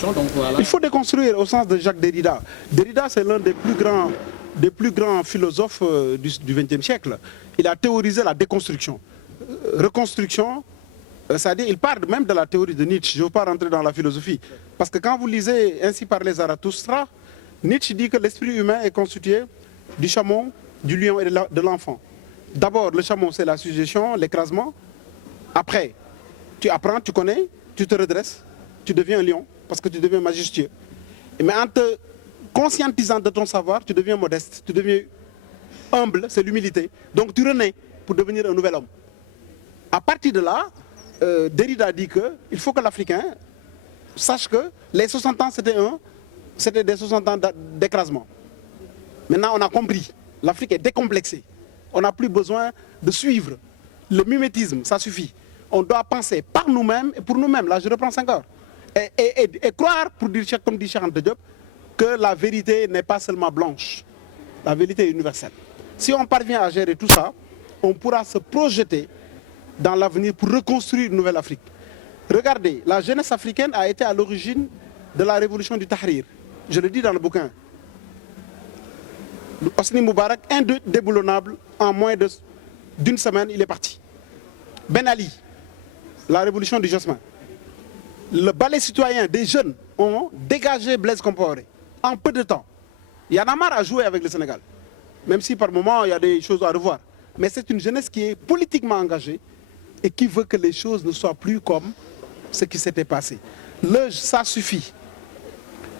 Donc, voilà. Il faut déconstruire au sens de Jacques Derrida. Derrida, c'est l'un des plus grands philosophes du XXe siècle. Il a théorisé la déconstruction. Reconstruction, c'est-à-dire il parle même de la théorie de Nietzsche. Je ne veux pas rentrer dans la philosophie. Parce que quand vous lisez Ainsi parlait Zarathustra, Nietzsche dit que l'esprit humain est constitué du chameau, du lion et de l'enfant. D'abord, le chameau, c'est la suggestion, l'écrasement. Après, tu apprends, tu connais, tu te redresses, tu deviens un lion parce que tu deviens majestueux. Mais en te conscientisant de ton savoir, tu deviens modeste, tu deviens humble, c'est l'humilité. Donc tu renais pour devenir un nouvel homme. À partir de là, Derrida dit qu'il faut que l'Africain sache que les 60 ans, c'était des 60 ans d'écrasement. Maintenant, on a compris. L'Afrique est décomplexée. On n'a plus besoin de suivre le mimétisme, ça suffit. On doit penser par nous-mêmes et pour nous-mêmes. Là, je reprends 5 heures. Et croire, pour dire, comme dit Cheikh Anta Diop, que la vérité n'est pas seulement blanche. La vérité est universelle. Si on parvient à gérer tout ça, on pourra se projeter dans l'avenir pour reconstruire une nouvelle Afrique. Regardez, la jeunesse africaine a été à l'origine de la révolution du Tahrir. Je le dis dans le bouquin. Hosni Moubarak, indéboulonnable, en moins d'une semaine, il est parti. Ben Ali, la révolution du jasmin. Le ballet citoyen des jeunes ont dégagé Blaise Compaoré en peu de temps. Il y en a marre à jouer avec le Sénégal. Même si par moments, il y a des choses à revoir. Mais c'est une jeunesse qui est politiquement engagée et qui veut que les choses ne soient plus comme ce qui s'était passé. Ça suffit.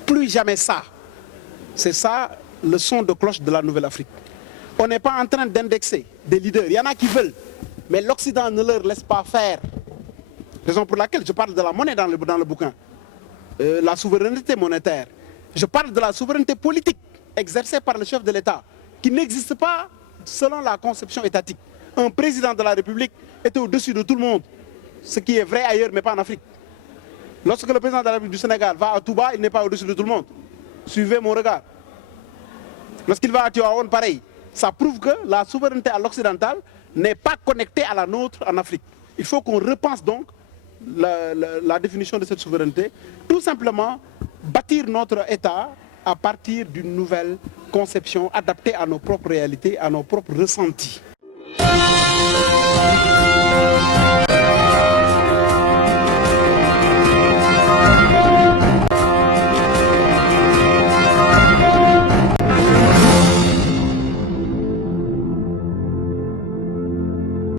Plus jamais ça. C'est ça le son de cloche de la Nouvelle Afrique. On n'est pas en train d'indexer des leaders. Il y en a qui veulent. Mais l'Occident ne leur laisse pas faire. Raison pour laquelle je parle de la monnaie dans le bouquin. La souveraineté monétaire. Je parle de la souveraineté politique exercée par le chef de l'État, qui n'existe pas selon la conception étatique. Un président de la République est au-dessus de tout le monde. Ce qui est vrai ailleurs, mais pas en Afrique. Lorsque le président de la République du Sénégal va à Touba, il n'est pas au-dessus de tout le monde. Suivez mon regard. Lorsqu'il va à Tivaouane, pareil. Ça prouve que la souveraineté à l'occidental n'est pas connectée à la nôtre en Afrique. Il faut qu'on repense donc la définition de cette souveraineté. Tout simplement, bâtir notre État à partir d'une nouvelle conception adaptée à nos propres réalités, à nos propres ressentis.